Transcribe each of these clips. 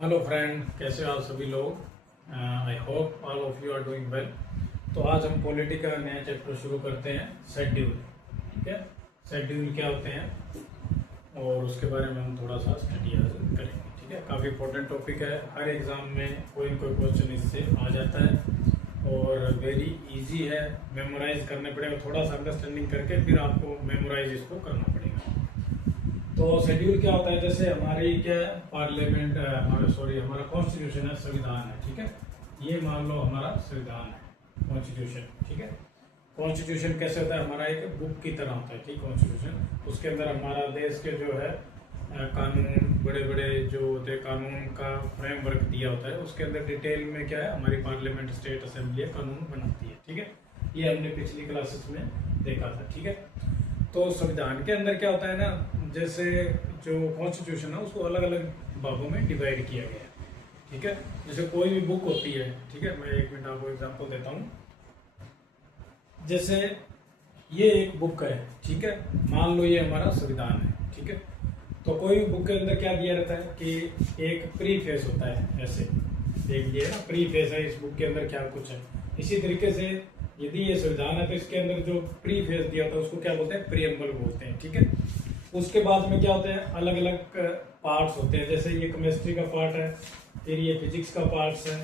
Hello friend, कैसे हो आप सभी लोग। I hope all of you are doing well. तो आज हम पॉलिटी का नया चैप्टर शुरू करते हैं, शेड्यूल। ठीक है, शेड्यूल क्या होते हैं और उसके बारे में हम थोड़ा सा स्टडी करेंगे। ठीक है, काफ़ी इंपॉर्टेंट टॉपिक है, हर एग्ज़ाम में कोई न कोई क्वेश्चन इससे आ जाता है और वेरी इजी है, मेमोराइज करने पड़ेगा। थोड़ा सा अंडरस्टैंडिंग करके फिर आपको मेमोराइज इसको करना पड़ेगा। तो शेड्यूल क्या होता है, जैसे हमारी क्या पार्लियामेंट हमारा कॉन्स्टिट्यूशन है, संविधान है। ठीक है, ये मान लो हमारा संविधान है, कॉन्स्टिट्यूशन। ठीक है, कॉन्स्टिट्यूशन कैसे होता है, हमारा एक बुक की तरह होता है। ठीक, कॉन्स्टिट्यूशन, उसके अंदर हमारा देश के जो है कानून, बड़े बड़े जो होते हैं, कानून का फ्रेमवर्क दिया होता है। उसके अंदर डिटेल में क्या है, हमारी पार्लियामेंट, स्टेट असेंबली कानून बनाती है। ठीक है, ये हमने पिछली क्लासेस में देखा था। ठीक है, तो संविधान के अंदर क्या होता है ना, जैसे जो कॉन्स्टिट्यूशन है उसको अलग अलग भागों में डिवाइड किया गया है। ठीक है, जैसे कोई भी बुक होती है। ठीक है, मैं एक मिनट आपको एग्जांपल देता हूँ। जैसे ये एक बुक है। ठीक है, मान लो ये हमारा संविधान है। ठीक है, तो कोई भी बुक के अंदर क्या दिया रहता है कि एक प्रीफेस होता है, ऐसे देख लिया ना, प्रीफेस है इस बुक के अंदर क्या कुछ है। इसी तरीके से यदि ये संविधान है तो इसके अंदर जो प्रीफेस दिया होता है उसको क्या बोलते हैं, प्रीएम्बल बोलते हैं। ठीक है, उसके बाद में क्या होता है, अलग अलग पार्ट्स होते हैं। जैसे ये केमिस्ट्री का पार्ट है, फिर ये फिजिक्स का पार्ट्स है,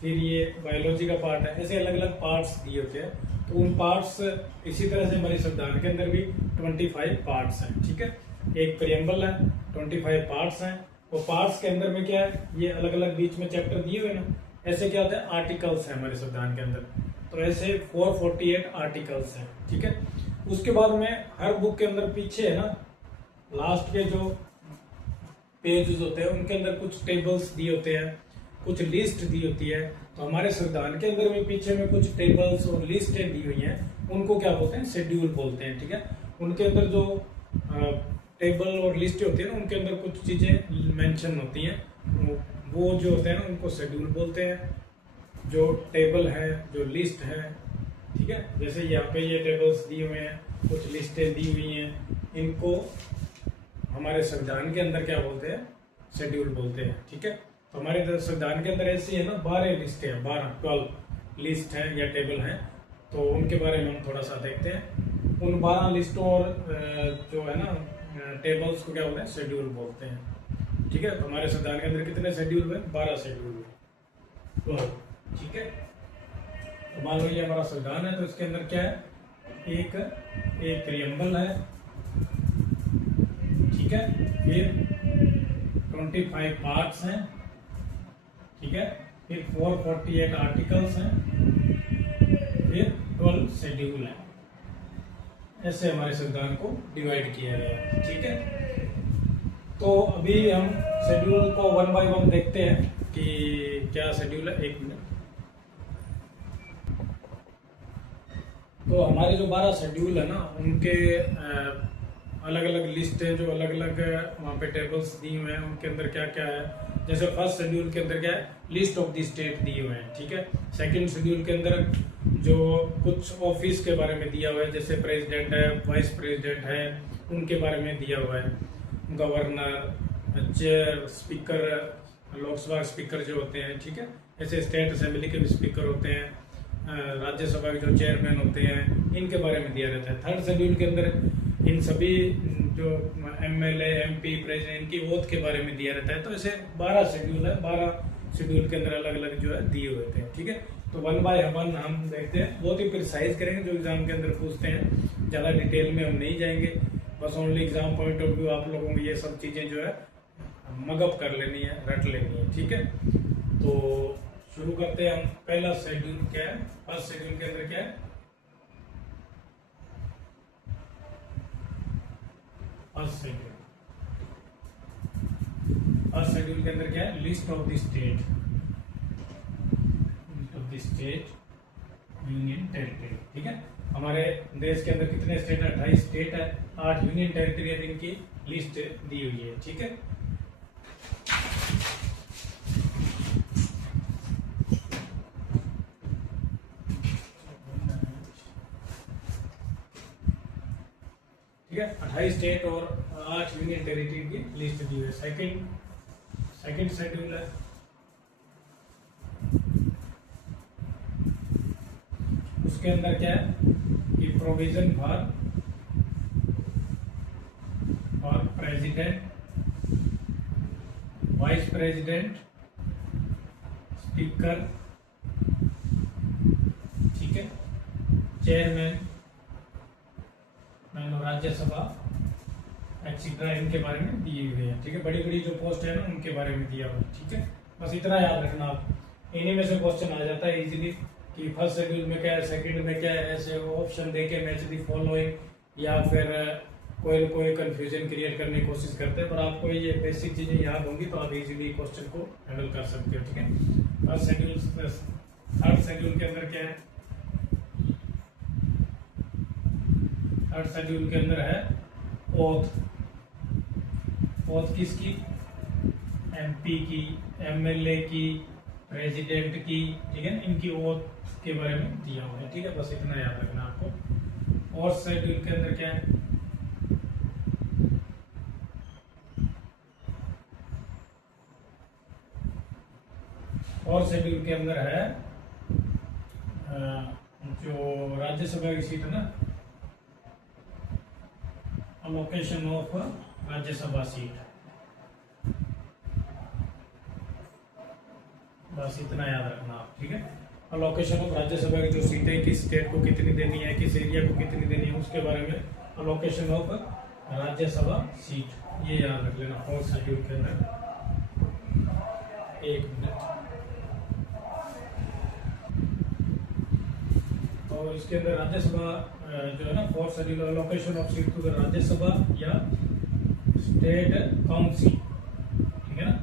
फिर ये बायोलॉजी का पार्ट है। ऐसे अलग अलग पार्ट्स दिए होते हैं। तो उन पार्ट्स, इसी तरह से हमारे संविधान के अंदर भी 25 पार्ट्स हैं। ठीक है, एक प्रीएम्बल है, 25 पार्ट्स हैं। वो पार्ट्स के अंदर में क्या है, ये अलग अलग बीच में चैप्टर दिए हुए ना, ऐसे क्या होता है, आर्टिकल्स हैं हमारे संविधान के अंदर। तो ऐसे 448 आर्टिकल्स हैं। ठीक है, उसके बाद में हर बुक के अंदर पीछे है ना, लास्ट के जो पेजेस होते हैं उनके अंदर कुछ टेबल्स दिए होते हैं, कुछ लिस्ट दी होती है। तो हमारे संविधान के अंदर भी पीछे में कुछ टेबल्स और लिस्टें दी हुई हैं, उनको क्या बोलते हैं, शेड्यूल बोलते हैं। ठीक है, उनके अंदर जो टेबल और लिस्ट होती है ना, उनके अंदर कुछ चीजें मेंशन होती हैं, वो जो होते हैं ना उनको शेड्यूल बोलते हैं। जो टेबल है, जो लिस्ट है, ठीक है, जैसे यहाँ पे ये टेबल्स दिए हुए हैं, कुछ लिस्टें दी हुई हैं, इनको हमारे संविधान के अंदर क्या बोलते हैं, शेड्यूल बोलते हैं। ठीक है, तो हमारे संविधान के अंदर ऐसी है ना 12 लिस्टें हैं, 12 लिस्ट हैं या टेबल हैं। तो उनके बारे में हम थोड़ा सा देखते हैं। उन 12 लिस्टों और जो है ना टेबल्स को क्या बोलते हैं, शेड्यूल बोलते हैं। ठीक है, तो हमारे संविधान के अंदर कितने शेड्यूल हुए, 12 शेड्यूल हुए। ठीक है, तो मान लो ये हमारा संविधान है, तो इसके अंदर क्या है, एक प्रीएम्बल है। ठीक है, फिर 25 पार्ट्स हैं। ठीक है, फिर 448 आर्टिकल्स हैं, फिर 12 शेड्यूल हैं। ऐसे हमारे संविधान को डिवाइड किया गया है। ठीक है, तो अभी हम शेड्यूल को 1 बाय 1 देखते हैं कि क्या शेड्यूल है। एक मिनट। तो हमारे जो 12 शेड्यूल है ना, उनके अलग अलग लिस्ट है, जो अलग अलग वहाँ पे टेबल्स दिए हुए हैं, उनके अंदर क्या क्या है। जैसे फर्स्ट शेड्यूल के अंदर क्या है, लिस्ट ऑफ द स्टेट दिए हुए हैं। ठीक है, सेकंड शेड्यूल के अंदर जो कुछ ऑफिस के बारे में दिया हुआ है, जैसे प्रेसिडेंट है, वाइस प्रेसिडेंट है, उनके बारे में दिया हुआ है। Governor, chair, speaker, Lok Sabha speaker जो होते हैं। ठीक है, ऐसे स्टेट असेंबली के भी स्पीकर होते हैं, राज्यसभा के जो चेयरमैन होते हैं, इनके बारे में दिया रहता है। थर्ड शेड्यूल के अंदर इन सभी जो एमएलए, एमपी, प्रेसिडेंट, इनकी ओथ के बारे में दिया रहता है। तो ऐसे 12 शेड्यूल है, 12 शेड्यूल के अंदर अलग अलग जो है दिए हुए थे। ठीक है, तो 1 बाय 1 हम देखते हैं, बहुत ही प्रिसाइज करेंगे जो एग्जाम के अंदर पूछते हैं, ज्यादा डिटेल में हम नहीं जाएंगे। बस only exam point of view आप लोगों को ये सब चीजें जो है मगअप कर लेनी है, रट लेनी है। ठीक है, तो शुरू करते हैं हम। पहला शेड्यूल क्या है, फर्स्ट शेड्यूल के अंदर क्या है, फर्स्ट शेड्यूल के अंदर क्या है, list of the state, union territory. ठीक है, हमारे देश के अंदर कितने स्टेट है, 28 स्टेट है, 8 यूनियन टेरिटरी है, जिनकी लिस्ट दी हुई है। ठीक है, ठीक है, 28 स्टेट और 8 यूनियन टेरिटरी की लिस्ट दी हुई है। सेकंड सेकंड शेड्यूल है। उसके अंदर क्या है कि provision for president, vice president, speaker, ठीक है, चेयरमैन, मान लो राज्यसभा एक्सेट्रा, इनके बारे में दिए हुए हैं। ठीक है, बड़ी बड़ी जो पोस्ट है ना उनके बारे में दिया हुआ है। ठीक है, बस इतना याद रखना आप। इन्हीं में से क्वेश्चन आ जाता है इजीली कि फर्स्ट शेड्यूल में क्या है, सेकंड में क्या है, ऐसे ऑप्शन देके मैच दी फॉलोइंग या फिर कोई कोई कंफ्यूजन क्रिएट करने की कोशिश करते हैं। पर आपको ये बेसिक चीजें याद होंगी तो आप इजीली क्वेश्चन को हैंडल कर सकते हो। ठीक है, फर्स्ट शेड्यूल, थर्ड शेड्यूल के अंदर क्या है, थर्ड शेड्यूल के अंदर है ओथ। ओथ किसकी, एमपी की, एमएलए की, प्रेसिडेंट की, ठीक है, इनकी ओथ के बारे में दिया हुआ है। ठीक है, बस इतना याद रखना आपको। और शेड्यूल के अंदर क्या है, और शेड्यूल के अंदर है जो राज्यसभा की सीट है ना, अलोकेशन ऑफ राज्यसभा सीट, बस इतना याद रखना आप। ठीक है, अलोकेशन ऑफ राज्यसभा की जो सीटें किस स्टेट को कितनी देनी है, किस एरिया को कितनी देनी है, उसके बारे में अलोकेशन ऑफ राज्यसभा सीट, ये याद रख लेना फोर्थ शेड्यूल के अंदर। एक मिनट, तो इसके अंदर राज्यसभा जो है ना, fourth schedule allocation of seat to the Rajya Sabha या स्टेट काउंसिल। ठीक है ना,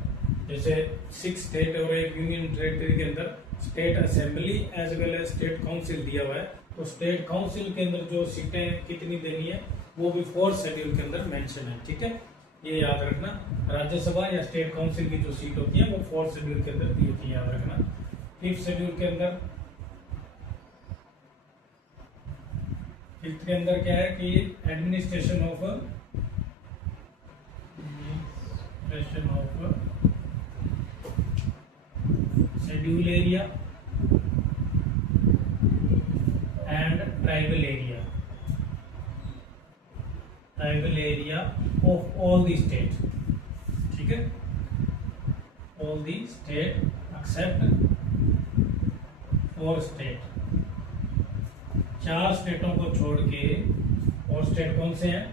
जैसे 6 स्टेट और एक यूनियन टेरिटरी के अंदर state assembly as well as state council दिया हुआ है, तो स्टेट काउंसिल के अंदर जो सीटें कितनी देनी है वो भी फोर्थ शेड्यूल के अंदर मेंशन है। ठीक है, ये याद रखना, राज्यसभा या स्टेट काउंसिल की जो सीट होती है वो फोर्थ शेड्यूल के अंदर दी होती है, याद रखना। फिफ्थ शेड्यूल के अंदर, फिफ्थ के अंदर क्या है कि administration of schedule area and tribal area, tribal area of all the state. ठीक है, all the state except 4 state, 4 स्टेटों को छोड़ के, और स्टेट कौन से हैं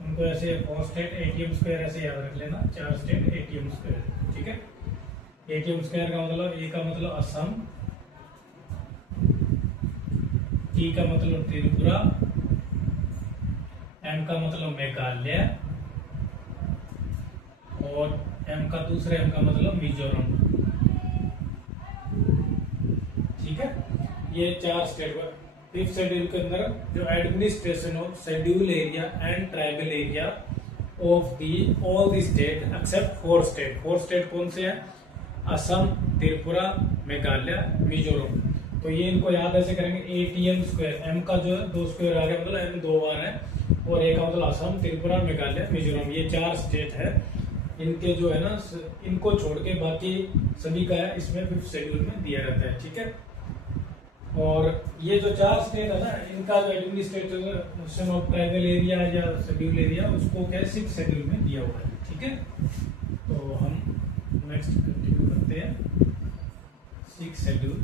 उनको ऐसे 4 स्टेट एटीएम स्क्वायर ऐसे याद रख लेना, 4 स्टेट एटीएम स्क्वायर। ठीक है, एटीएम स्क्वायर का मतलब, ए का मतलब असम, टी का मतलब त्रिपुरा, एम का मतलब मेघालय, और एम का दूसरे एम का मतलब मिजोरम। ठीक है, ये 4 स्टेट। फिफ्थ शेड्यूल के अंदर जो administration of schedule area and tribal area of the all the state except 4 state. 4 state कौन से हैं, असम, त्रिपुरा, मेघालय, मिजोरम। तो ये इनको याद ऐसे करेंगे, एटीएम स्क्वायर, एम का जो है 2 स्क्वायर आ गया, मतलब एम 2 बार है, और एक का मतलब असम, त्रिपुरा, मेघालय, मिजोरम, ये 4 स्टेट है। इनके जो है ना, इनको छोड़ के बाकी सभी का है इसमें फिफ्थ शेड्यूल में दिया रहता है। ठीक है, और ये जो 4 स्टेट है ना, इनका जो एडमिनिस्ट्रेशन ऑफ ट्राइबल एरिया या शेड्यूल एरिया, उसको क्या 6 शेड्यूल में दिया हुआ है। ठीक है, तो हम नेक्स्ट कंटिन्यू करते हैं। 6 शेड्यूल,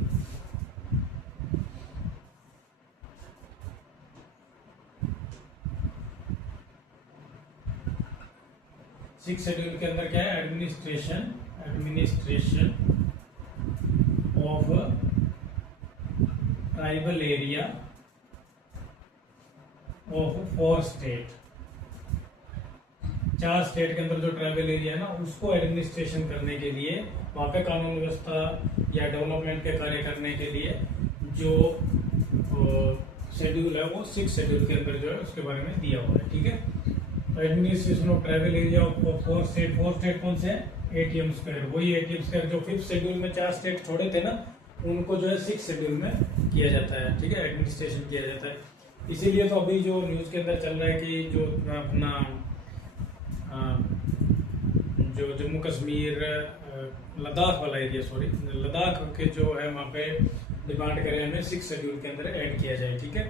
सिक्स शेड्यूल के अंदर क्या है, administration of tribal area of 4 state. 4 state के अंदर जो ट्राइबल एरिया है ना, उसको एडमिनिस्ट्रेशन करने के लिए, वहां पे कानून व्यवस्था या डेवलपमेंट के कार्य करने के लिए जो शेड्यूल है वो 6 शेड्यूल के अंदर जो है उसके बारे में दिया हुआ है। ठीक है, तो administration of tribal area of 4 state कौन से हैं, एटीएम स्क्वायर, वही एटीएम स्क्वायर जो 5th शेड्यूल में 4 स्टेट छोड़े थे ना, उनको जो है 6 शेड्यूल में किया जाता है। ठीक है, एडमिनिस्ट्रेशन किया जाता है। इसीलिए तो अभी जो न्यूज के अंदर चल रहा है कि जो अपना जो जम्मू कश्मीर लद्दाख वाला एरिया, सॉरी लद्दाख के जो है वहाँ पे डिमांड करें हमें 6 शेड्यूल के अंदर ऐड किया जाए। ठीक है,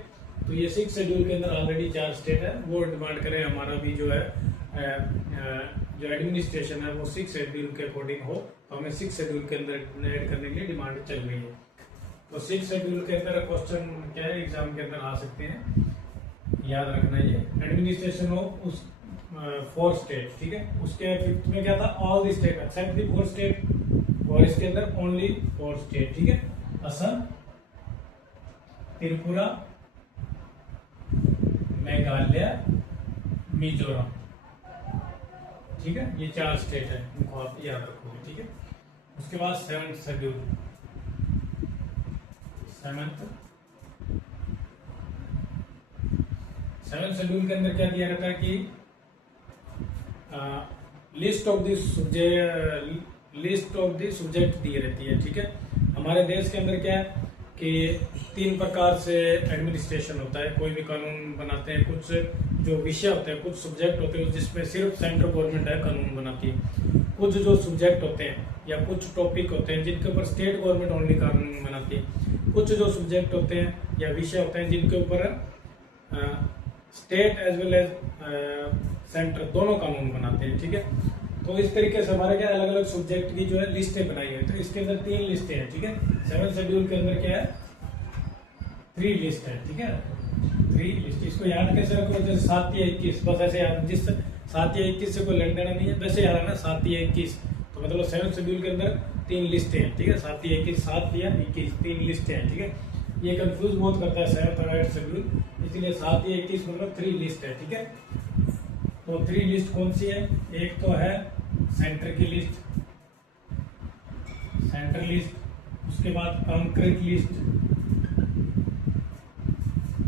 तो ये 6 शेड्यूल के अंदर ऑलरेडी 4 स्टेट है, वो डिमांड करें हमारा भी जो है जो एडमिनिस्ट्रेशन है वो 6 शेड्यूल के अकॉर्डिंग हो, तो हमें 6 शेड्यूल के अंदर ऐड करने के लिए डिमांड चल रही है। तो 6 शेड्यूल के अंदर क्वेश्चन क्या है एग्जाम के अंदर आ सकते हैं, याद रखना ये एडमिनिस्ट्रेशन हो उस 4 स्टेट। ठीक है, उसके 5th में क्या था, all the state except the 4 state, और इसके अंदर ओनली 4 स्टेट। ठीक है, असम, त्रिपुरा, मेघालय, मिजोरम। ठीक है, ये 4 स्टेट है, इनको आप याद रखोगे। ठीक है, उसके बाद 7th शेड्यूल, 7th शेड्यूल के अंदर क्या दिया रहता है कि लिस्ट ऑफ द सब्जेक्ट दी रहती है। ठीक है, हमारे देश के अंदर क्या है कि 3 प्रकार से एडमिनिस्ट्रेशन होता है, कोई भी कानून बनाते हैं, कुछ जो विषय होते हैं, कुछ सब्जेक्ट होते हैं जिसमें सिर्फ सेंट्रल गवर्नमेंट है कानून बनाती है, कुछ जो सब्जेक्ट होते हैं या कुछ टॉपिक होते हैं जिनके ऊपर स्टेट गवर्नमेंट ओनली कानून बनाती है, कुछ जो सब्जेक्ट होते हैं या विषय होते हैं जिनके ऊपर state as well as centre दोनों कानून बनाते हैं। ठीक है, तो इस तरीके से हमारे क्या अलग अलग सब्जेक्ट की जो है लिस्टें बनाई है, तो इसके अंदर 3 लिस्टें हैं। ठीक है, 7th शेड्यूल के अंदर क्या है, 3 लिस्ट है। ठीक है, 3 लिस्ट, इसको याद कैसे रखो, जैसे 7 या 21, बस ऐसे याद, जिस 7 या 21 से कोई लेना देना नहीं है, वैसे याद है ना 7 या 21, तो मतलब 7th शेड्यूल के अंदर 3 लिस्टें हैं। ठीक है, 7 या 21, 7 या 21 3 लिस्टें हैं। ठीक है, ये कंफ्यूज बहुत करता है 7th और 8th शेड्यूल, इसलिए 7 या 21 मतलब 3 लिस्ट है। ठीक है, तो 3 लिस्ट कौन सी है, एक तो है सेंटर की लिस्ट, सेंटर लिस्ट, उसके बाद कंक्रीट लिस्ट,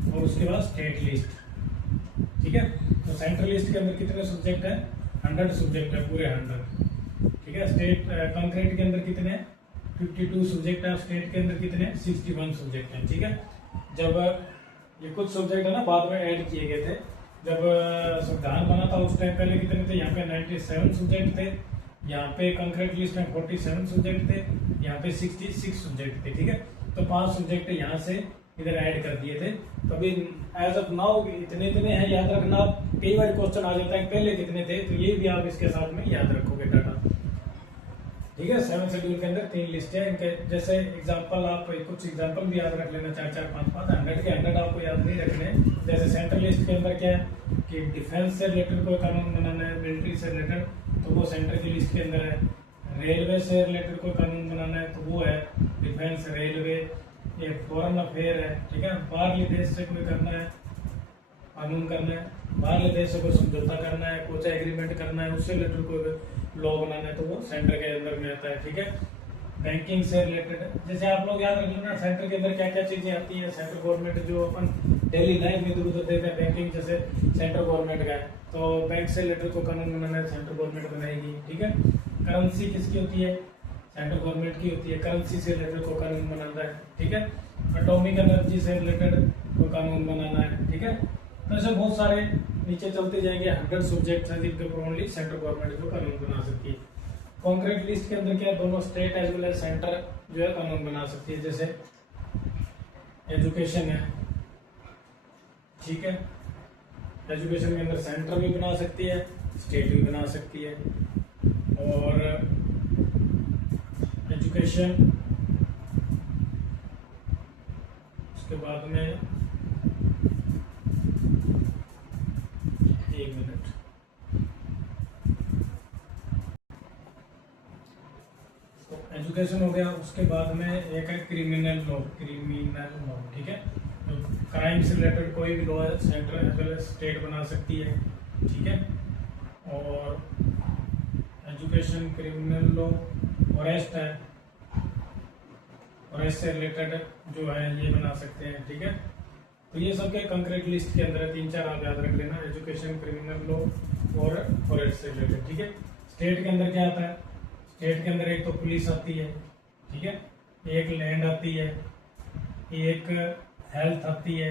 और उसके बाद स्टेट लिस्ट। ठीक है, तो सेंटर लिस्ट के अंदर कितने सब्जेक्ट है, 100 सब्जेक्ट है, पूरे 100। ठीक है, स्टेट कंक्रीट के अंदर कितने, 52 सब्जेक्ट है, स्टेट के अंदर कितने, 61 सब्जेक्ट है। ठीक है, जब ये कुछ सब्जेक्ट है ना बाद में ऐड किए गए थे, जब संविधान बना था उस टाइम पहले कितने थे, यहाँ पे 97 सब्जेक्ट थे, यहाँ पे कंक्रीट लिस्ट में 47 सब्जेक्ट थे, यहाँ पे 66 सब्जेक्ट थे। ठीक है, तो 5 सब्जेक्ट यहाँ से इधर ऐड कर दिए थे, तो अभी एज ऑफ नाउ इतने हैं, याद रखना। कई बार क्वेश्चन आ जाता है पहले कितने थे, तो ये भी आप इसके साथ में याद रखोगे डाटा। ठीक है, 7th शेड्यूल के अंदर 3 लिस्ट है, इनके जैसे एग्जांपल आप कुछ एग्जांपल भी याद रख लेना, 4 4 5 5 100 के 100 आपको याद नहीं रखने। जैसे सेंट्रल लिस्ट के अंदर क्या है कि डिफेंस से रिलेटेड कोई कानून बनाना है, मिलिट्री से रिलेटेड, तो वो सेंटर की लिस्ट के अंदर है। रेलवे से रिलेटेड कोई कानून बनाना है तो वो है डिफेंस रेलवे। ये फॉरेन अफेयर है। ठीक है, बाहरले देश से कोई करना है कानून करना है, बाहरले देश से कोई समझौता करना है, कुछ एग्रीमेंट करना है, उससे रिलेटेड कोई लॉ बनाना है, तो वो सेंटर के अंदर में आता है। ठीक है, बैंकिंग से रिलेटेड, जैसे आप लोग याद रख लेना सेंटर के अंदर क्या क्या चीजें आती हैं। सेंट्रल गवर्नमेंट जो अपन डेली लाइफ में इधर उधर देते हैं, बैंकिंग जैसे सेंट्रल गवर्नमेंट का है, तो बैंक से रिलेटेड को कानून बनाना है, सेंट्रल गवर्नमेंट बनाएगी। ठीक है, करेंसी किसकी होती है, सेंट्रल गवर्नमेंट की होती है, करेंसी से रिलेटेड को कानून बनाना है। ठीक है, एटॉमिक एनर्जी से रिलेटेड को कानून बनाना है। ठीक है, तो ऐसे बहुत सारे नीचे चलते जाएंगे, 100 सब्जेक्ट हैं जिनके ऊपर ओनली सेंट्रल गवर्नमेंट जो कानून बना सकती है। कॉन्क्रीट लिस्ट के अंदर क्या दोनों state as well as centre जो है कानून बना सकती है। जैसे एजुकेशन है, ठीक है, एजुकेशन के अंदर सेंटर भी बना सकती है, स्टेट भी बना सकती है। और एजुकेशन उसके बाद में 1 मिनट, एजुकेशन हो गया। उसके बाद में एक है क्रिमिनल लॉ, ठीक है, क्राइम से रिलेटेड कोई भी law centre as well as state बना सकती है। ठीक है, और एजुकेशन, क्रिमिनल लॉ, अरेस्ट है, अरेस्ट से रिलेटेड जो है ये बना सकते हैं। ठीक है, तो ये सब के कंक्रीट लिस्ट के अंदर है, 3-4 आप याद रख लेना, एजुकेशन, क्रिमिनल लॉ और अरेस्ट से रिलेटेड। ठीक है, स्टेट के अंदर क्या आता है, स्टेट के अंदर एक तो पुलिस आती है, ठीक है, एक लैंड आती है, एक हेल्थ आती है,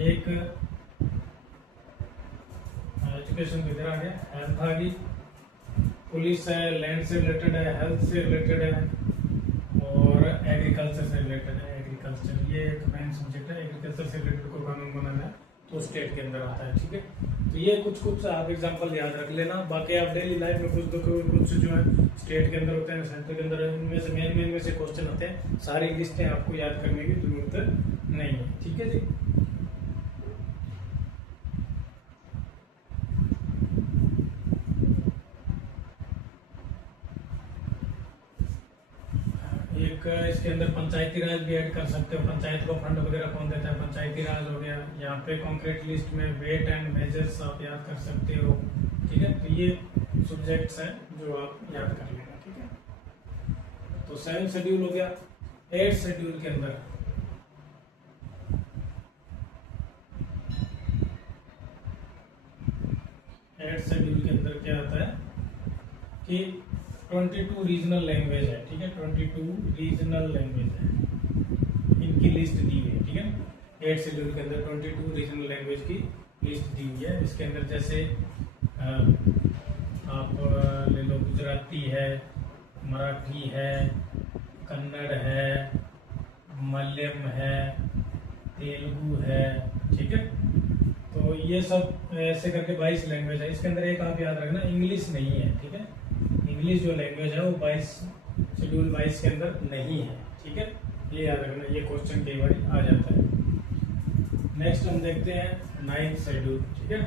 एक एजुकेशन किधर आ गया, हेल्थ आ गई, पुलिस है, लैंड से रिलेटेड है, हेल्थ से रिलेटेड है और एग्रीकल्चर से रिलेटेड है। एग्रीकल्चर ये एक मेन सब्जेक्ट है। एग्रीकल्चर से रिलेटेड को कानून बनाना है तो स्टेट के अंदर आता है, ठीक है। तो ये कुछ आप एग्जांपल याद रख लेना। बाकी आप डेली लाइफ में कुछ जो है स्टेट के अंदर होते हैं, सेंटर के अंदर, इनमें से मेन में से क्वेश्चन होते हैं। सारी लिस्टें आपको याद करने की जरूरत नहीं है, ठीक है जी। एक इसके अंदर पंचायती राज भी ऐड कर सकते हो। पंचायत को फंड वगैरह कौन देता है, पंचायती राज हो गया। यहाँ पे कॉन्क्रीट लिस्ट में वेट एंड मेजर्स आप याद कर सकते हो, ठीक है। तो ये सब्जेक्ट्स हैं जो आप याद कर लेना, ठीक है। तो 7 शेड्यूल हो गया। 8 शेड्यूल के अंदर 8 शेड्यूल के अंदर क्या आता है कि 22 रीजनल लैंग्वेज है, ठीक है। 22 रीजनल लैंग्वेज है, इनकी लिस्ट दी हुई है, ठीक है। 8 शेड्यूल के अंदर 22 रीजनल लैंग्वेज की लिस्ट दी हुई है। इसके अंदर जैसे आप ले लो, गुजराती है, मराठी है, कन्नड़ है, मलयालम है, तेलुगु है, ठीक है। तो ये सब ऐसे करके 22 लैंग्वेज है। इसके अंदर एक आप याद रखना, इंग्लिश नहीं है, ठीक है। इंग्लिश जो लैंग्वेज है वो 22 शेड्यूल 22 के अंदर नहीं है, ठीक है। ये याद रखना, ये क्वेश्चन कई बार आ जाता है। नेक्स्ट हम देखते हैं 9th शेड्यूल, ठीक है।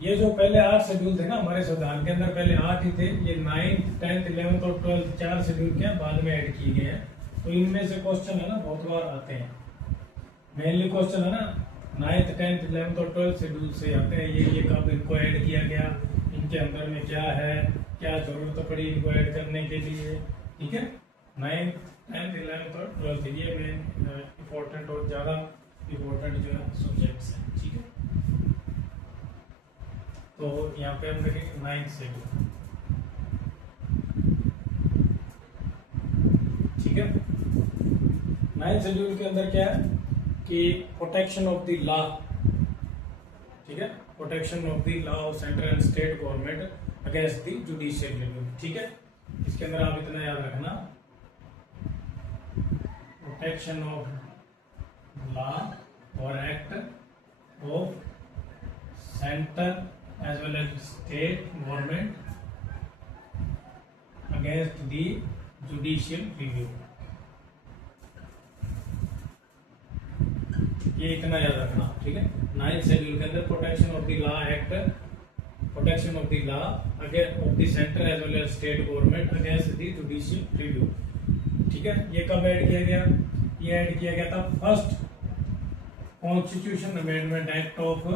ये जो पहले 8 शेड्यूल थे ना हमारे संविधान के अंदर, पहले 8 ही थे। ये 9th, 10th, 11th और 12th 4 शेड्यूल के बाद में ऐड किए गए हैं। तो इनमें से क्वेश्चन है ना बहुत बार आते हैं। मेनली क्वेश्चन है ना 9th, 10th, 11th और 12th शेड्यूल से आते हैं। ये कब इनको ऐड किया गया, इनके अंदर में क्या है, क्या जरूरत पड़ी इनको ऐड करने के लिए, ठीक है। 9th, 10th, 11th और 12th ये मेन इम्पोर्टेंट और ज्यादा इम्पोर्टेंट जो है सब्जेक्ट्स हैं, ठीक है। तो यहाँ पे हम देखेंगे 9th शेड्यूल, ठीक है। 9th शेड्यूल के अंदर क्या है कि प्रोटेक्शन ऑफ द लॉ, ठीक है। Protection of the law of central and state government against the judicial review, ठीक है। इसके अंदर आप इतना याद रखना, प्रोटेक्शन ऑफ लॉ और act of centre as well as state government against the judicial review, ये इतना याद रखना, ठीक है। 9th शेड्यूल के अंदर protection of the law act, protection of the law against of the centre as well as state government against the judicial review, ठीक है। ये कब ऐड किया गया, ये ऐड किया गया था first constitution amendment act of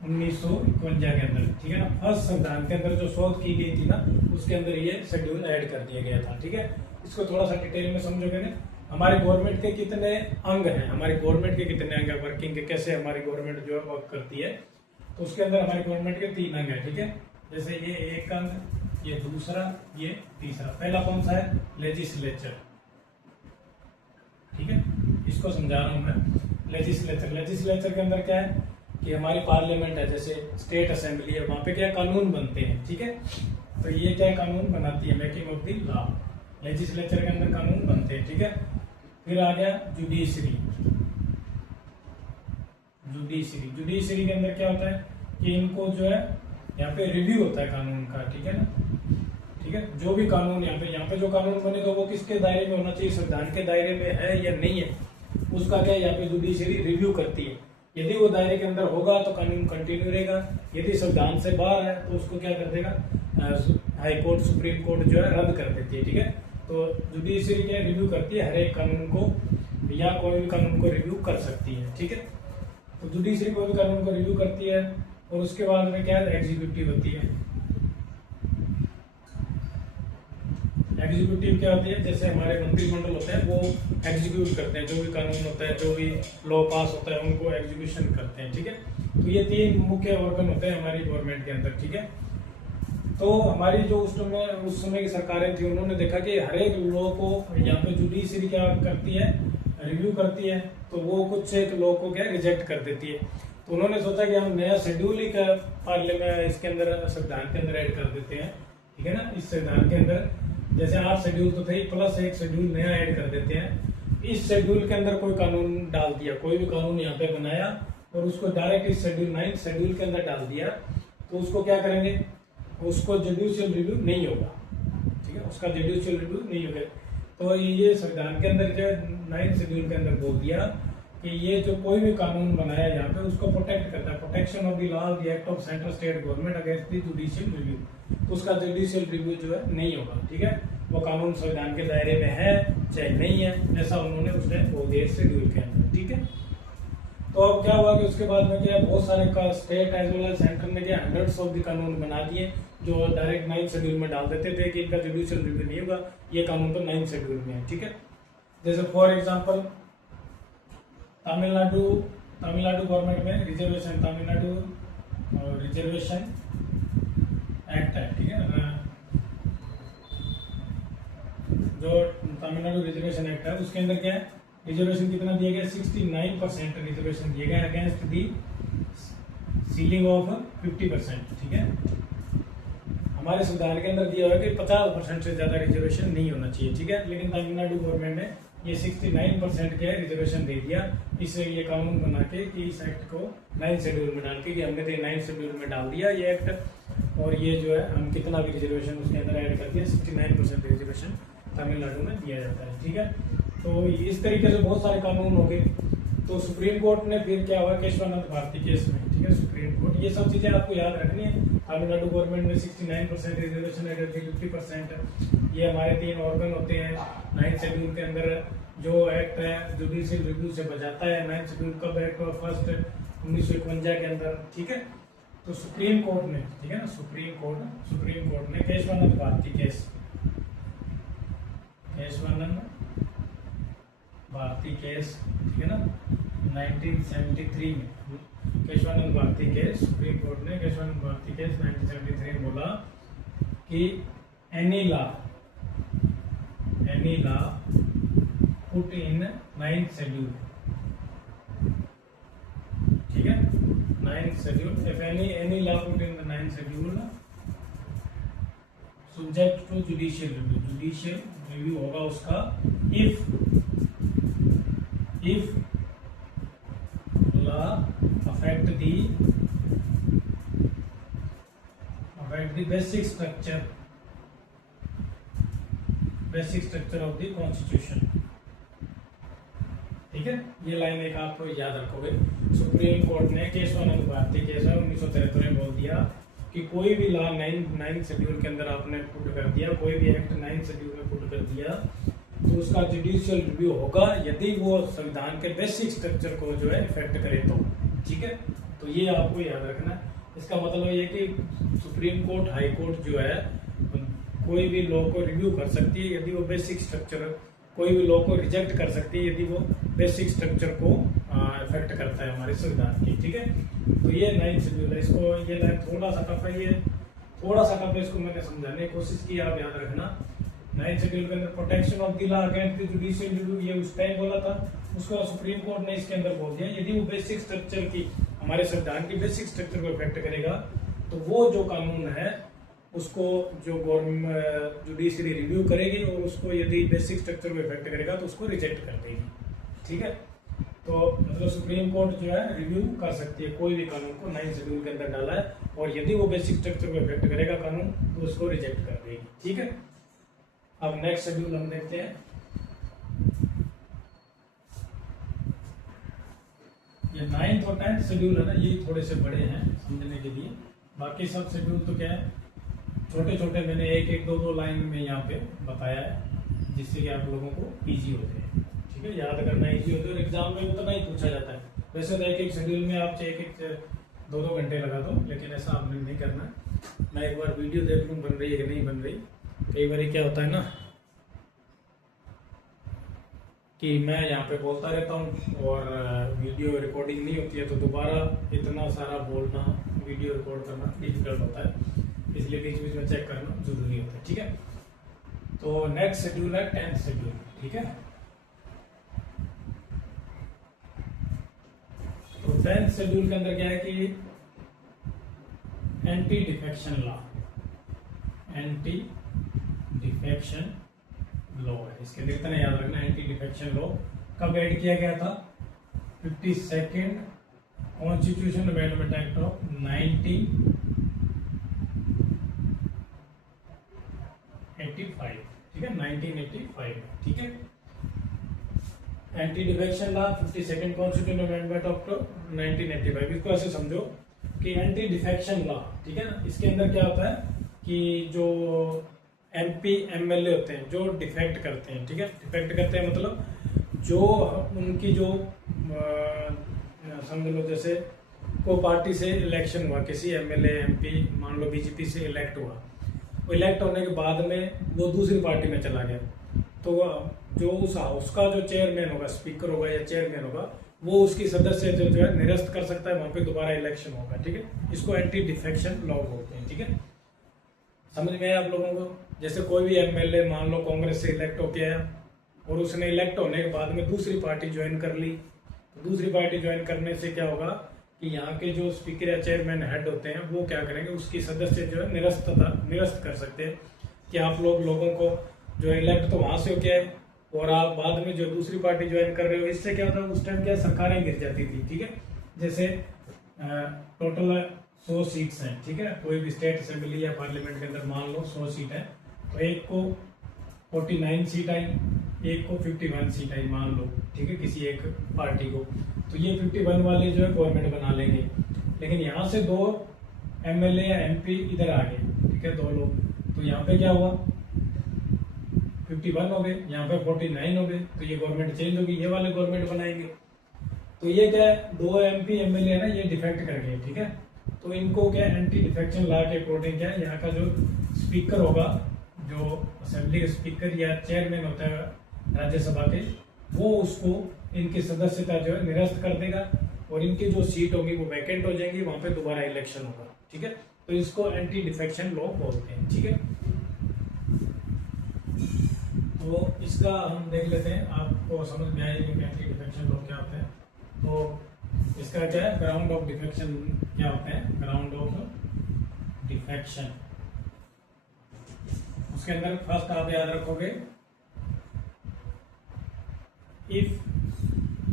1951 के अंदर, ठीक है ना। फर्स्ट संविधान के अंदर जो शोध की गई थी ना, उसके अंदर ये शेड्यूल ऐड कर दिया गया था, ठीक है। इसको थोड़ा सा डिटेल में समझोगे ना। हमारे गवर्नमेंट के कितने अंग हैं, हमारी गवर्नमेंट के कितने अंग है, वर्किंग के कैसे हमारी गवर्नमेंट जो है वर्क करती है, तो उसके अंदर हमारी गवर्नमेंट के 3 अंग है, ठीक है। जैसे ये एक अंग, ये दूसरा, ये तीसरा। पहला कौन सा है, लेजिस्लेचर, ठीक है। इसको समझा रहा हूं मैं। लेजिस्लेचर, लेजिस्लेचर के अंदर क्या है कि हमारी पार्लियामेंट है, जैसे स्टेट असेंबली है, वहां पे क्या कानून बनते हैं, ठीक है। तो ये क्या कानून बनाती है, making of the law, legislature के अंदर कानून बनते हैं, ठीक है। फिर आ गया जुडिशरी, जुडिशरी, जुडिशरी के अंदर क्या होता है कि इनको जो है यहाँ पे रिव्यू होता है कानून का, ठीक है ना, ठीक है। जो भी कानून यहाँ पे जो कानून बनेगा वो किसके दायरे में होना चाहिए, संविधान के दायरे में है या नहीं है, उसका क्या यहाँ पे जुडिशरी रिव्यू करती है। यदि वो दायरे के अंदर होगा तो कानून कंटिन्यू रहेगा, यदि संविधान से बाहर है तो उसको क्या कर देगा, हाई कोर्ट, सुप्रीम कोर्ट जो है रद्द कर देती है, ठीक है। तो जुडिशरी क्या रिव्यू करती है, हर एक कानून को या कोई भी कानून को रिव्यू कर सकती है, ठीक है। तो जुडिशरी कोई भी कानून को रिव्यू करती है। और उसके बाद में क्या एग्जीक्यूटिव होती है। एग्जीक्यूटिव क्या होती है, जैसे हमारे मंत्रिमंडल होते हैं वो एग्जीक्यूट करते हैं, जो भी कानून होता है, जो भी लॉ पास होता है उनको एग्जीक्यूशन करते हैं, ठीक है। तो ये 3 मुख्य ऑर्गन होते हैं हमारी गवर्नमेंट के अंदर, ठीक है। तो हमारी जो उस समय की सरकारें थी, उन्होंने देखा कि हर एक लॉ को यहाँ पे जुडिशरी क्या करती है, रिव्यू करती है, तो वो कुछ एक लॉ को क्या रिजेक्ट कर देती है। तो उन्होंने सोचा कि हम नया शेड्यूल ही पार्लियामेंट इसके अंदर संविधान के अंदर ऐड कर देते हैं, ठीक है ना। इस संविधान के अंदर जैसे 8 शेड्यूल तो थे, प्लस एक शेड्यूल नया ऐड कर देते हैं। इस शेड्यूल के अंदर कोई कानून डाल दिया, कोई भी कानून यहाँ पे बनाया और उसको डायरेक्ट इस शेड्यूल 9 शेड्यूल के अंदर डाल दिया, तो उसको क्या करेंगे, उसको जुडिशियल रिव्यू नहीं होगा, ठीक है, उसका जुडिशियल रिव्यू नहीं होगा। तो ये संविधान के अंदर जो 9 शेड्यूल के अंदर बोल दिया कि ये जो कोई भी कानून बनाया यहाँ पे उसको प्रोटेक्ट करता है, protection of the law of the act of central state government against the judicial review, तो उसका जुडिशियल रिव्यू जो है नहीं होगा, ठीक है। वो कानून संविधान के दायरे में है चाहे नहीं है, ऐसा उन्होंने उसने बोल दिया शेड्यूल के अंदर, ठीक है। तो अब क्या हुआ कि उसके बाद में क्या बहुत सारे का state as well as centre ने क्या हंड्रेड्स ऑफ द कानून बना दिए जो डायरेक्ट 9 शेड्यूल में डाल देते थे कि इनका जुडिशियल रिव्यू नहीं होगा, ये कानून तो 9 शेड्यूल में है, ठीक है। जैसे फॉर एग्जांपल तमिलनाडु गवर्नमेंट में रिजर्वेशन, तमिलनाडु रिजर्वेशन एक्ट है, ठीक है, जो तमिलनाडु रिजर्वेशन एक्ट है उसके अंदर क्या है, रिजर्वेशन कितना दिया गया, 69% रिजर्वेशन दिया गया अगेंस्ट दी सीलिंग ऑफ 50%, ठीक है। हमारे संविधान के अंदर दिया हुआ है कि 50% से ज्यादा रिजर्वेशन नहीं होना चाहिए, ठीक है, लेकिन तमिलनाडु गवर्नमेंट ने ये 69% के रिजर्वेशन दे दिया, इससे ये कानून बना के कि इस एक्ट को 9 शेड्यूल में डाल के कि हमने तो 9 शेड्यूल में डाल दिया ये एक्ट, और ये जो है हम कितना भी रिजर्वेशन उसके अंदर ऐड कर दिया, 69% रिजर्वेशन तमिलनाडु में दिया जाता है, ठीक है। तो इस तरीके से बहुत सारे कानून हो गए। तो सुप्रीम कोर्ट ने फिर क्या हुआ, केशवानंद भारती केस में, ठीक है, सुप्रीम कोर्ट ये सब चीजें आपको याद रखनी है। तमिलनाडु गवर्नमेंट में 69% रिजर्वेशन ऐड थी, 50%, ये हमारे 3 ऑर्गन होते हैं 9 शेड्यूल के अंदर। जो एक्ट है जुडिशियल रिव्यू से बचाता है, 9 शेड्यूल कब एक्ट हुआ, 1 1951 के अंदर, ठीक है। तो सुप्रीम कोर्ट ने, ठीक है ना, सुप्रीम कोर्ट ने केशवानंद भारती केस, केशवानंद भारती केस, ठीक है ना, 1973 में Kesavananda Bharati case, supreme court ने केशवानंद भारती केस 1973 में बोला कि any law put in 9 schedule, ठीक है, 9 schedule, if any law put in 9 schedule subject to judicial review होगा उसका if law affect the basic structure of the constitution, ठीक है। ये लाइन एक आप याद रखोगे। सुप्रीम कोर्ट ने केशवानंद भारती केस में 1973 में बोल दिया कि कोई भी लॉ 9 शेड्यूल के अंदर आपने पुट कर दिया, कोई भी एक्ट 9 शेड्यूल में पुट कर दिया, तो उसका जुडिशियल रिव्यू होगा यदि वो संविधान के बेसिक स्ट्रक्चर को जो है इफेक्ट करे तो, ठीक है। तो ये आपको याद रखना है। इसका मतलब ये कि सुप्रीम कोर्ट, हाई कोर्ट जो है कोई भी लॉ को रिव्यू कर सकती है यदि वो बेसिक स्ट्रक्चर, कोई भी लॉ को रिजेक्ट कर सकती है यदि वो बेसिक स्ट्रक्चर को इफेक्ट करता है हमारे संविधान की, ठीक है। तो ये 9 शेड्यूल है, इसको ये लाइन थोड़ा सा टफ है, ये थोड़ा सा टफ है, इसको मैंने समझाने की कोशिश की, आप याद रखना। 9 शेड्यूल के अंदर protection of the law against the judicial review, ये उस टाइम बोला था, उसको सुप्रीम कोर्ट ने इसके अंदर बोल दिया यदि वो बेसिक स्ट्रक्चर की, हमारे संविधान की बेसिक स्ट्रक्चर को इफेक्ट करेगा तो वो जो कानून है उसको जो गवर्नमेंट जुडिशियरी रिव्यू करेगी और उसको यदि बेसिक स्ट्रक्चर को इफेक्ट करेगा तो उसको रिजेक्ट कर देगी, ठीक है। तो मतलब सुप्रीम कोर्ट जो है रिव्यू कर सकती है कोई भी कानून को 9 शेड्यूल के अंदर डाला है और यदि वो बेसिक स्ट्रक्चर को इफेक्ट करेगा कानून तो उसको रिजेक्ट कर देगी, ठीक है। अब नेक्स्ट शेड्यूल हम देखते हैं। ये 9th और 10th शेड्यूल है ना, ये थोड़े से बड़े हैं समझने के लिए, बाकी सब शेड्यूल तो क्या है छोटे छोटे, मैंने एक दो लाइन में यहाँ पे बताया है जिससे कि आप लोगों को इजी होते हैं, ठीक है, याद करना इजी होता है और एग्जाम में उतना ही पूछा जाता है। वैसे तो एक शेड्यूल में आप चाहे 2 घंटे लगा दो, लेकिन ऐसा आपने नहीं करना। मैं एक बार वीडियो देख लूँ बन रही है कि नहीं बन रही। कई बार क्या होता है ना कि मैं यहाँ पे बोलता रहता हूँ और वीडियो रिकॉर्डिंग नहीं होती है, तो दोबारा इतना सारा बोलना, वीडियो रिकॉर्ड करना डिफिकल्ट होता है, इसलिए बीच बीच में चेक करना जरूरी होता है, ठीक है। तो नेक्स्ट शेड्यूल है 10th शेड्यूल, ठीक है। तो 10th शेड्यूल के अंदर क्या है कि anti defection law, anti defection law है। इसके अंदर इतना याद रखना, एंटी डिफेक्शन लॉ कब ऐड किया गया था? 52nd constitution amendment act of 1985, ठीक है, 1985, ठीक है। Anti defection law 52nd constitution amendment act of 1985। इसको ऐसे समझो कि एंटी डिफेक्शन लॉ, ठीक है ना, इसके अंदर क्या होता है कि जो MP MLA होते हैं जो डिफेक्ट करते हैं, ठीक है, डिफेक्ट करते हैं मतलब जो उनकी जो समझ लो जैसे कोई पार्टी से इलेक्शन हुआ, किसी MLA MP मान लो BJP से इलेक्ट हुआ, वो इलेक्ट होने के बाद में वो दूसरी पार्टी में चला गया, तो जो उस हाउस का जो चेयरमैन होगा, स्पीकर होगा या चेयरमैन होगा, वो उसकी सदस्य जो है निरस्त कर सकता है, वहां पे दोबारा इलेक्शन होगा, ठीक है। इसको एंटी डिफेक्शन लॉ बोलते हैं, ठीक है। समझ में आया आप लोगों को? जैसे कोई भी MLA मान लो कांग्रेस से इलेक्ट होके आया और उसने इलेक्ट होने के बाद में दूसरी पार्टी ज्वाइन कर ली, तो दूसरी पार्टी ज्वाइन करने से क्या होगा कि यहाँ के जो स्पीकर या चेयरमैन हेड होते हैं वो क्या करेंगे, उसकी सदस्य जो है निरस्त कर सकते हैं कि आप लोगों को जो इलेक्ट तो वहां से होके आए और आप बाद में जो दूसरी पार्टी ज्वाइन कर रहे हो, इससे क्या होता है उस टाइम क्या सरकारें गिर जाती थी, ठीक है। जैसे टोटल 100 सीट्स हैं, ठीक है, कोई भी स्टेट असेंबली या पार्लियामेंट के अंदर मान लो 100 सीट है, तो एक को 49 सीट आई, एक को 51 सीट आई मान लो, ठीक है, किसी एक पार्टी को, तो ये 51 वाले जो है गवर्नमेंट बना लेंगे। लेकिन यहाँ से 2 MLA या MP इधर आ गए, ठीक है, 2 लोग, तो यहाँ पे क्या हुआ 51 हो गए, यहाँ पे 49 हो गए, तो ये गवर्नमेंट चेंज होगी, ये वाले गवर्नमेंट बनाएंगे। तो ये क्या है 2 MP MLA है ना, ये डिफेक्ट कर गए, ठीक है, तो इनको क्या एंटी डिफेक्शन लॉ के अकॉर्डिंग क्या है, यहाँ का जो स्पीकर होगा, जो असेंबली के स्पीकर या चेयरमैन होता है राज्यसभा के, वो उसको इनकी सदस्यता जो है निरस्त कर देगा और इनकी जो सीट होगी वो वैकेंट हो जाएंगी, वहां पे दोबारा इलेक्शन होगा, ठीक है। तो इसको एंटी डिफेक्शन लॉ बोलते हैं, ठीक है। तो इसका हम देख लेते हैं, आपको समझ में आएगी कि एंटी डिफेक्शन लॉ क्या होते हैं। तो इसका क्या है, ग्राउंड ऑफ डिफेक्शन क्या होते हैं, ग्राउंड ऑफ डिफेक्शन, उसके अंदर फर्स्ट आप याद रखोगे, if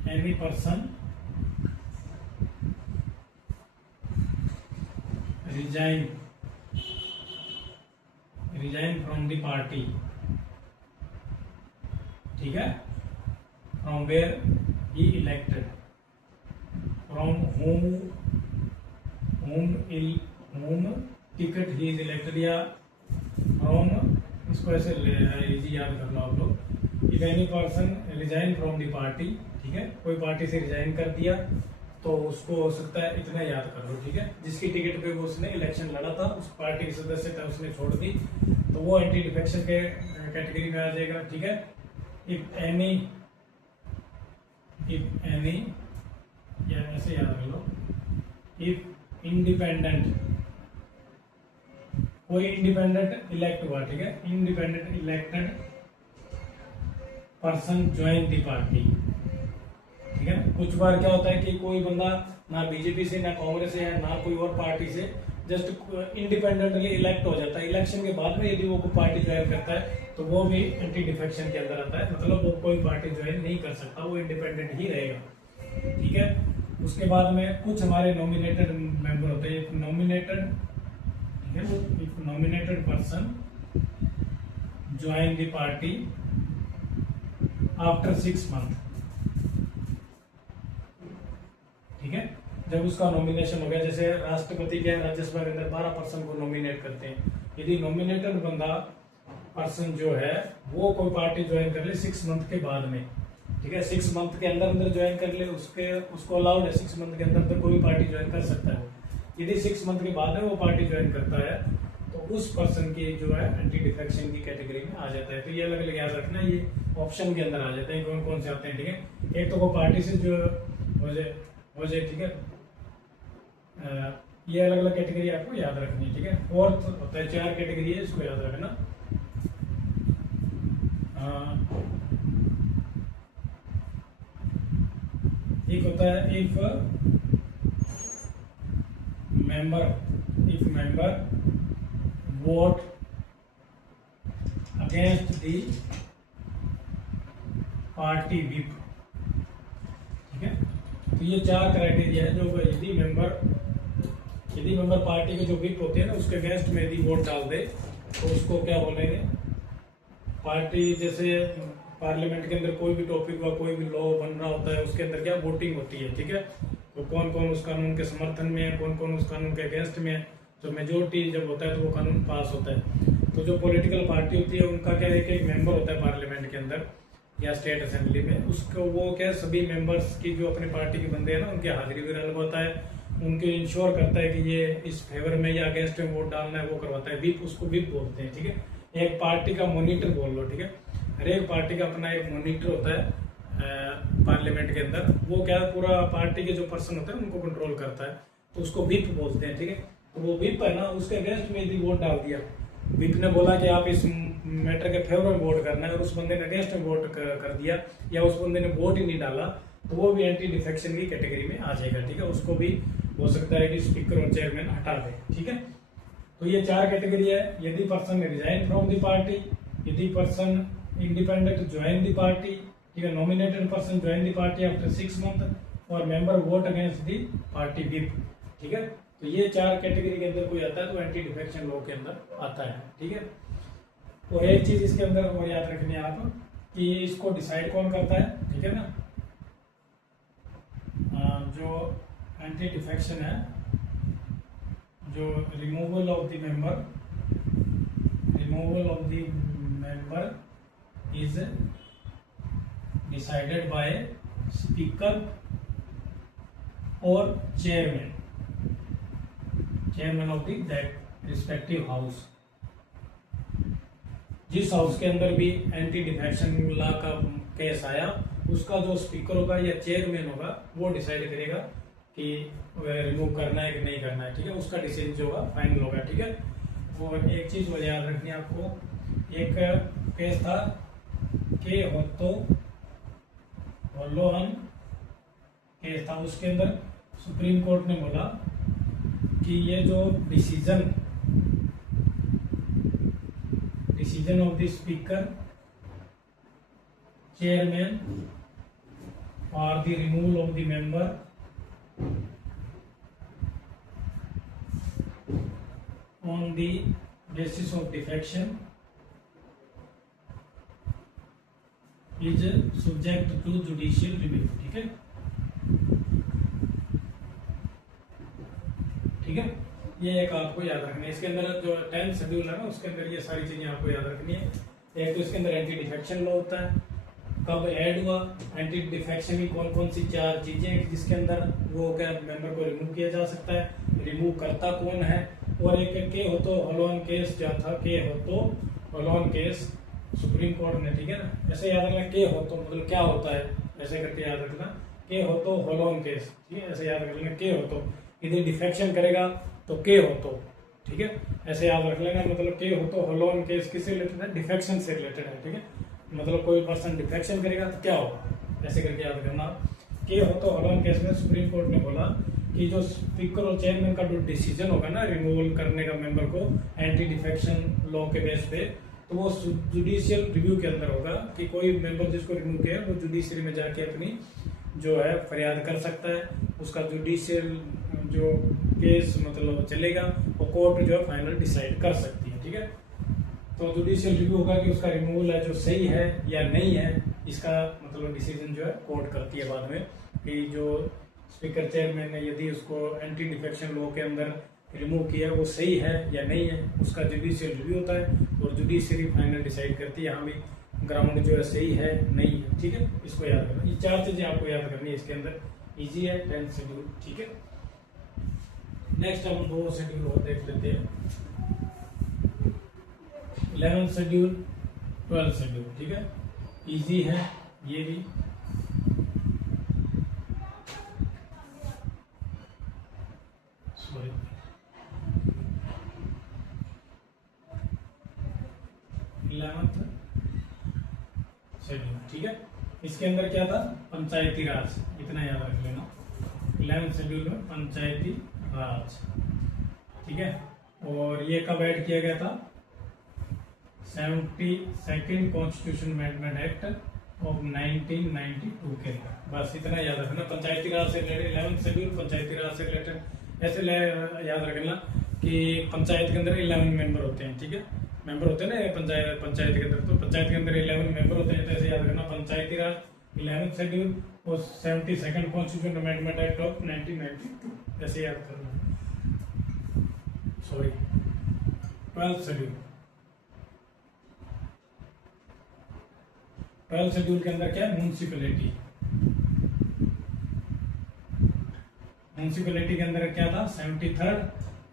any person resign from the party, ठीक है, from where he elected, from whom ticket he is elected, या फ्रॉम, इसको ऐसे इजी याद कर लो आप लोग, if any person resign from the party, ठीक है, कोई पार्टी से रिजाइन कर दिया तो उसको हो सकता है, इतना याद कर लो, ठीक है, जिसकी टिकट पे वो उसने इलेक्शन लड़ा था, उस पार्टी की सदस्यता उसने छोड़ दी, तो वो एंटी डिफेक्शन के कैटेगरी में आ जाएगा, ठीक है। इफ एनी या ऐसे याद कर लो, इफ इंडिपेंडेंट, कोई इंडिपेंडेंट इलेक्ट हुआ, ठीक है, independent elected person join the party, ठीक है। कुछ बार क्या होता है कि कोई बंदा ना बीजेपी से, ना कांग्रेस से, ना कोई और पार्टी से, जस्ट इंडिपेंडेंटली इलेक्ट हो जाता है, इलेक्शन के बाद में यदि वो कोई पार्टी ज्वाइन करता है तो वो भी एंटी डिफेक्शन के अंदर आता है, मतलब वो कोई पार्टी ज्वाइन नहीं कर सकता, वो इंडिपेंडेंट ही रहेगा, ठीक है। उसके बाद में कुछ हमारे नॉमिनेटेड मेंबर होते हैं, नॉमिनेटेड, ठीक है, if nominated person join the party after 6 month, ठीक है, जब उसका नॉमिनेशन हो गया, जैसे राष्ट्रपति के राज्यसभा के अंदर 12 पर्सन को नॉमिनेट करते हैं, यदि नॉमिनेटेड बंदा पर्सन जो है वो कोई पार्टी ज्वाइन कर ले 6 मंथ के बाद में, ठीक है, 6 मंथ के अंदर ज्वाइन कर ले, उसको अलाउड है, 6 मंथ के अंदर कोई पार्टी ज्वाइन कर सकता है। यदि 6 मंथ के बाद में वो पार्टी ज्वाइन करता है तो उस पर्सन की जो है एंटी डिफेक्शन की कैटेगरी में आ जाता है। तो ये अलग अलग याद रखना, ये ऑप्शन के अंदर आ जाते हैं कौन कौन से आते हैं, ठीक है। एक तो वो पार्टी से जो हो जाए, ठीक है, ये अलग अलग कैटेगरी आपको याद रखनी है, ठीक है। फोर्थ होता है, 4 कैटेगरी है, इसको याद रखना। एक होता है if member vote against the party whip, ठीक है। तो ये 4 क्राइटेरिया है जो यदि मेंबर पार्टी के जो विप होते हैं ना उसके अगेंस्ट में यदि वोट डाल दे तो उसको क्या बोलेंगे, पार्टी जैसे पार्लियामेंट के अंदर कोई भी टॉपिक हुआ, कोई भी लॉ बन रहा होता है, उसके अंदर क्या वोटिंग होती है, ठीक है। तो कौन कौन उस कानून के समर्थन में है, कौन कौन उस कानून के अगेंस्ट में है, तो मेजोरिटी जब होता है तो वो कानून पास होता है। तो जो पॉलिटिकल पार्टी होती है उनका क्या है कि एक मेंबर होता है पार्लियामेंट के अंदर या स्टेट असेंबली में, उसको वो क्या सभी मेंबर्स की जो अपनी पार्टी के बंदे हैं ना उनकी हाजिरी भी लगवाता है, उनके इंश्योर करता है कि ये इस फेवर में या अगेंस्ट में वोट डालना है वो करवाता है। विप, उसको विप बोलते हैं, ठीक है। एक पार्टी का मॉनिटर बोल लो, ठीक है। हर एक पार्टी का अपना एक मॉनिटर होता है पार्लियामेंट के अंदर, वो क्या पूरा पार्टी के जो पर्सन होते हैं उनको कंट्रोल करता है, तो उसको विप बोलते हैं, ठीक है। तो वो विप है ना, उसके अगेंस्ट में यदि वोट डाल दिया, विप ने बोला कि आप इस मैटर के फेवर में वोट करना है और उस बंदे ने अगेंस्ट में वोट कर दिया या उस बंदे ने वोट ही नहीं डाला, तो वो भी एंटी डिफेक्शन की कैटेगरी में आ जाएगा, ठीक है। उसको भी हो सकता है कि स्पीकर और चेयरमैन हटा दे, ठीक है। तो ये 4 कैटेगरी है। यदि person resign from the party, यदि person independent join the party, ठीक है, nominated person join the party after 6 month और member vote against the party whip, ठीक है। तो ये 4 कैटेगरी के अंदर कोई आता है तो एंटी डिफेक्शन लॉ के अंदर आता है, ठीक है। और एक चीज इसके अंदर और याद रखनी है आप कि इसको डिसाइड कौन करता है, ठीक है ना। जो एंटी डिफेक्शन है, जो removal of the member is decided by speaker और chairman of that respective house. जिस हाउस के अंदर भी एंटी डिफेक्शन लॉ का केस आया, उसका जो स्पीकर होगा या चेयरमैन होगा वो डिसाइड करेगा कि रिमूव करना है कि नहीं करना है, ठीक है। उसका डिसीजन जो होगा फाइनल होगा, ठीक है। और एक चीज और याद रखनी है आपको, एक केस था के होलोहन केस था, उसके अंदर सुप्रीम कोर्ट ने बोला कि ये जो decision of the speaker chairman और the removal of the member on the basis of defection is subject to judicial review, ठीक है, ठीक है। ये एक आपको याद रखना है। इसके अंदर जो 10th शेड्यूल है ना उसके अंदर ये सारी चीजें आपको याद रखनी है। एक तो इसके अंदर एंटी डिफेक्शन लॉ होता है, कब ऐड हुआ, एंटी डिफेक्शन की कौन कौन सी 4 चीजें हैं जिसके अंदर वो क्या मेंबर को रिमूव किया जा सकता है, रिमूव करता कौन है, और एक के हो तो होलोन केस जो था, के हो तो होलोन केस सुप्रीम कोर्ट ने, ठीक है ना। ऐसे याद रखना, के हो तो मतलब क्या होता है, ऐसे करके याद रखना, के हो तो होलोन केस, ठीक है, ऐसे याद रख लेना। के हो तो यदि डिफेक्शन करेगा तो के हो तो, ठीक है, ऐसे याद रख लेना। मतलब के हो तो होलोन केस किससे रिलेटेड है, डिफेक्शन से रिलेटेड है, ठीक है। मतलब कोई पर्सन डिफेक्शन करेगा तो क्या होगा, ऐसे करके याद करना। के हो तो होलोन केस में सुप्रीम कोर्ट ने बोला कि जो स्पीकर और चेयरमैन का जो डिसीजन होगा ना रिमूवल करने का मेंबर को एंटी डिफेक्शन लॉ के बेस पे, तो वो जुडिशियल रिव्यू के अंदर होगा कि कोई मेंबर जिसको रिमूव किया वो जुडिशरी में जाके अपनी जो है फरियाद कर सकता है, उसका जुडिशियल जो केस मतलब चलेगा वो कोर्ट जो है फाइनल डिसाइड कर सकती है, ठीक है। तो जुडिशियल रिव्यू होगा कि उसका रिमूवल है जो सही है या नहीं है, इसका मतलब डिसीजन जो है कोर्ट करती है बाद में कि जो स्पीकर चेयरमैन ने यदि उसको एंटी डिफेक्शन लॉ के अंदर रिमूव किया वो सही है या नहीं है, उसका जुडिशियल रिव्यू होता है और जुडिशरी फाइनल डिसाइड करती है यहाँ भी ग्राउंड जो है सही है नहीं है, ठीक है। इसको याद करना, ये 4 चीजें आपको याद करनी है इसके अंदर, इजी है 10th शेड्यूल, ठीक है। नेक्स्ट हम 2 शेड्यूल और देख लेते हैं, 11th शेड्यूल, 12th शेड्यूल, ठीक है, इजी है ये भी। सॉरी 11th शेड्यूल, ठीक है। इसके अंदर क्या था, पंचायती राज, इतना याद रख लेना। 11th शेड्यूल में पंचायती राज, ठीक है। और ये कब ऐड किया गया था? 72nd constitution amendment act of 1992 के अंदर। बस इतना याद रखना। पंचायती राज से रिलेटेड 11th शेड्यूल पंचायती राज से रिलेटेड ऐसे याद रखना कि पंचायत के अंदर 11 मेंबर होते हैं, ठीक है, मेंबर होते हैं ना पंचायत के अंदर, तो पंचायत के अंदर 11 मेंबर होते हैं, तो ऐसे याद रखना पंचायती राज 11th शेड्यूल और 72nd constitution amendment act of 1992 ऐसे याद करना। Sorry 12th schedule. 12th schedule के अंदर क्या है? म्यूनिसिपैलिटी। म्यूनिसिपैलिटी के अंदर क्या था? 73rd।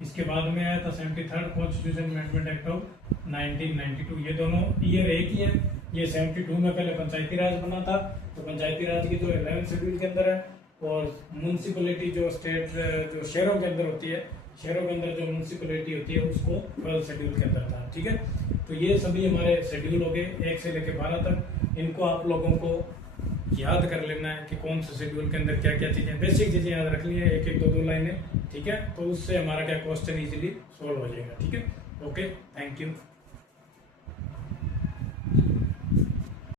इसके बाद में आया था 73rd constitution amendment act of 1992। ये दोनों ईयर एक ही है। ये 72 में पहले पंचायती राज बना था, तो पंचायती राज की जो 11th शेड्यूल के अंदर है, और म्यूनिसिपैलिटी जो स्टेट जो शहरों के अंदर होती है, शहरों के अंदर जो म्यूनिसिपैलिटी होती है उसको 12th शेड्यूल के अंदर था, ठीक है। तो ये सभी हमारे शेड्यूल हो गए 1 से लेकर 12 तक। इनको आप लोगों को याद कर लेना है कि कौन से शेड्यूल के अंदर क्या क्या चीजें, बेसिक चीजें याद रख ली है, एक एक दो दो लाइनें, ठीक है। तो उससे हमारा क्या क्वेश्चन इजीली सोल्व हो जाएगा, ठीक है। Okay, thank you.